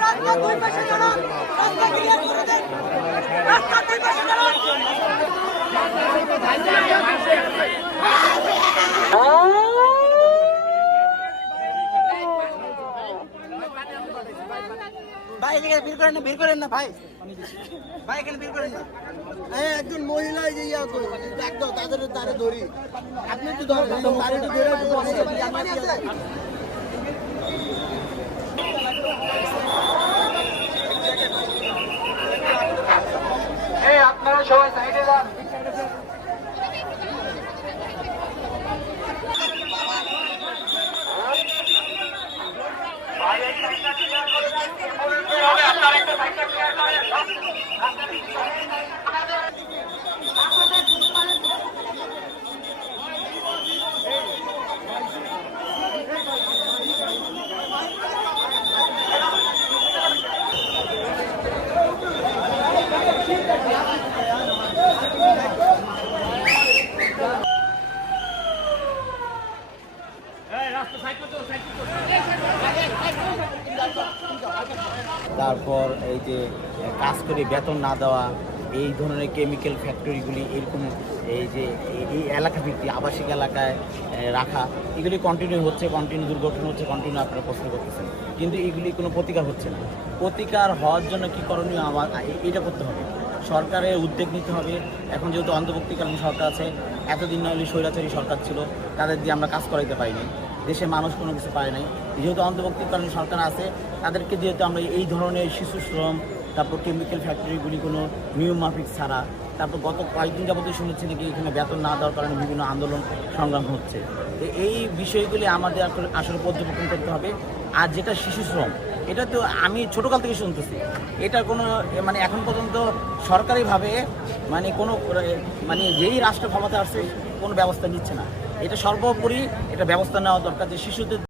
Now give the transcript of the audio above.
রাস্তা দুই পাশে দাঁড়ান রাস্তা ক্লিয়ার করে দেন রাস্তা দুই পাশে দাঁড়ান ভাই এদিকে বের করেন না বের করেন না ভাই। ভাই এখানে বের করেন না। হ্যাঁ একজন মহিলা এই যে ইয়া করে একদম তাদের তারে ধরি। আপনি একটু ধরেন তারে একটু ধরে একটু বসে আপনি আছে আপনারা সবাই সাইডে যান। তারপর এই যে কাজ করে বেতন না দেওয়া, এই ধরনের কেমিক্যাল ফ্যাক্টরিগুলি এরকম এই যে, এই- এলাকা ভিত্তিক আবাসিক এলাকায় রাখা, এগুলি কন্টিনিউ হচ্ছে কন্টিনিউ দুর্ঘটনা হচ্ছে কন্টিনিউ আপনারা প্রশ্ন করতেছেন। কিন্তু এগুলি কোনো প্রতিকার হচ্ছে না। প্রতিকার হওয়ার জন্য কী করণীয় আমার এটা করতে হবে। সরকারের উদ্যোগ নিতে হবে। এখন যেহেতু অন্তর্বর্তীকালীন সরকার আছে, এতদিন নইলে স্বৈরাচারী সরকার ছিল, তাদের দিয়ে আমরা কাজ করাইতে পারিনি। দেশের মানুষ কোনো কিছু পায় নাই। যেহেতু অন্তর্বর্তীকালীন সরকার আছে, তাদেরকে যেহেতু আমরা এই ধরনের শিশু শ্রম, তারপর কেমিক্যাল ফ্যাক্টরিগুলি কোনো নিয়ম মাফিক ছাড়া, তারপর গত কয়েকদিন যাবতীয় শুনেছি নাকি এখানে বেতন না দেওয়ার কারণে বিভিন্ন আন্দোলন সংগ্রাম হচ্ছে। এই বিষয়গুলি আমাদের আসলে- পর্যবেক্ষণ করতে হবে। আর যেটা শিশু শ্রম, এটা তো আমি ছোটোকাল থেকে শুনতেছি। এটা কোনো মানে এখন পর্যন্ত সরকারিভাবে মানে কোনো মানে যেই রাষ্ট্র ক্ষমতা আসছে, কোনো ব্যবস্থা নিচ্ছে না। এটা সর্বোপরি এটা ব্যবস্থা নেওয়া দরকার যে শিশুদের